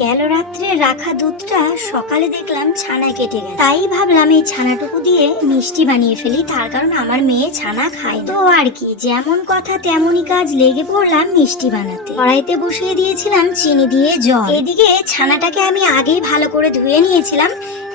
গেল রাত্রে রাখা দুধটা সকালে দেখলাম ছানা কেটে গেছে? তাই ভাবলাম এই ছানাটুকু দিয়ে মিষ্টি বানিয়ে ফেলি, তার কারণ আমার মেয়ে ছানা খায় তো আর কি, যেমন কথা তেমনই কাজ লেগে পড়লাম মিষ্টি বানাতে। কড়াইতে বসিয়ে দিয়েছিলাম চিনি দিয়ে জল। এদিকে ছানাটাকে আমি আগেই ভালো করে ধুয়ে নিয়েছিলাম,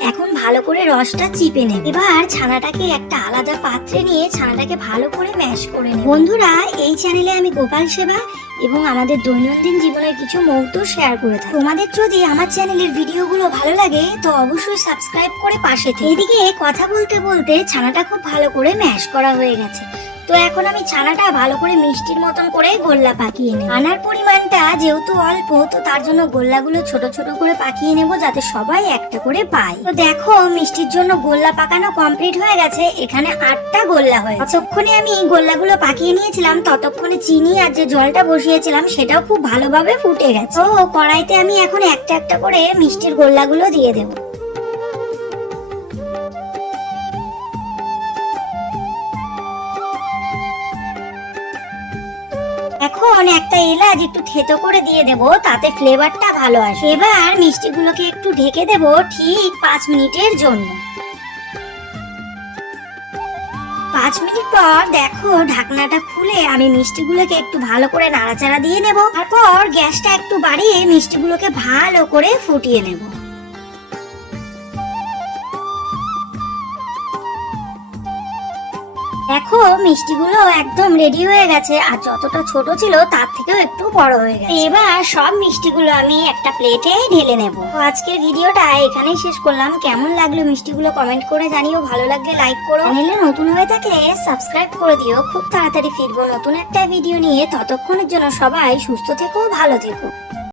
এখন ভালো করে রসটা চিপে নেব। এবার ছানাটাকে একটা আলাদা পাত্রে নিয়ে ছানাটাকে ভালো করে ম্যাশ করে নেব। বন্ধুরা, এই চ্যানেলে আমি গোপাল সেবা এবং আমাদের দৈনন্দিন জীবনের কিছু মুহূর্ত শেয়ার করে থাকি। তোমাদের যদি আমার চ্যানেলের ভিডিওগুলো ভালো লাগে, তো অবশ্যই সাবস্ক্রাইব করে পাশে থেকে। এদিকে কথা বলতে বলতে ছানাটা খুব ভালো করে ম্যাশ করা হয়ে গেছে। তো এখন আমি ছানাটা ভালো করে মিষ্টির মতন করে গোল্লা পাকিয়ে নেব। আনার পরিমাণটা যেহেতু অল্প, তো তার জন্য গোল্লাগুলো ছোট ছোট করে পাকিয়ে নেব যাতে সবাই একটা করে পায়। তো দেখো, মিষ্টির জন্য গোল্লা পাকানো কমপ্লিট হয়ে গেছে। এখানে আটটা গোল্লা হয়েছে। ততক্ষণে আমি গোল্লাগুলো পাকিয়ে নিয়েছিলাম, ততক্ষণে চিনি আর যে জলটা বসিয়েছিলাম, সেটাও খুব ভালোভাবে ফুটে গেছে। তো কড়াইতে আমি এখন একটা একটা করে মিষ্টির গোল্লাগুলো দিয়ে দেবো। এখন একটা এলাচ একটু থেতো করে দিয়ে দেব, তাতে ফ্লেভারটা ভালো আসে এবার মিষ্টিগুলোকে একটু ঢেকে দেব ঠিক পাঁচ মিনিটের জন্য। পাঁচ মিনিট পর দেখো ঢাকনাটা খুলে আমি মিষ্টিগুলোকে একটু ভালো করে নাড়াচাড়া দিয়ে নেব। তারপর গ্যাসটা একটু বাড়িয়ে মিষ্টিগুলোকে ভালো করে ফুটিয়ে নেব। দেখো, মিষ্টিগুলো একদম রেডি হয়ে গেছে, আর যতটা ছোট ছিল, তার থেকেও একটু বড় হয়ে গেছে। এবার সব মিষ্টিগুলো আমি একটা প্লেটে ঢেলে নেব। আজকের ভিডিওটা এখানেই শেষ করলাম। কেমন লাগল মিষ্টিগুলো কমেন্ট করে জানিও। ভালো লাগলে লাইক করো। চ্যানেলে নতুন হয়ে থাকলে সাবস্ক্রাইব করে দিও। খুব তাড়াতাড়ি ফিরবো নতুন একটা ভিডিও নিয়ে। ততক্ষণের জন্য সবাই সুস্থ থেকো, ভালো থেকো।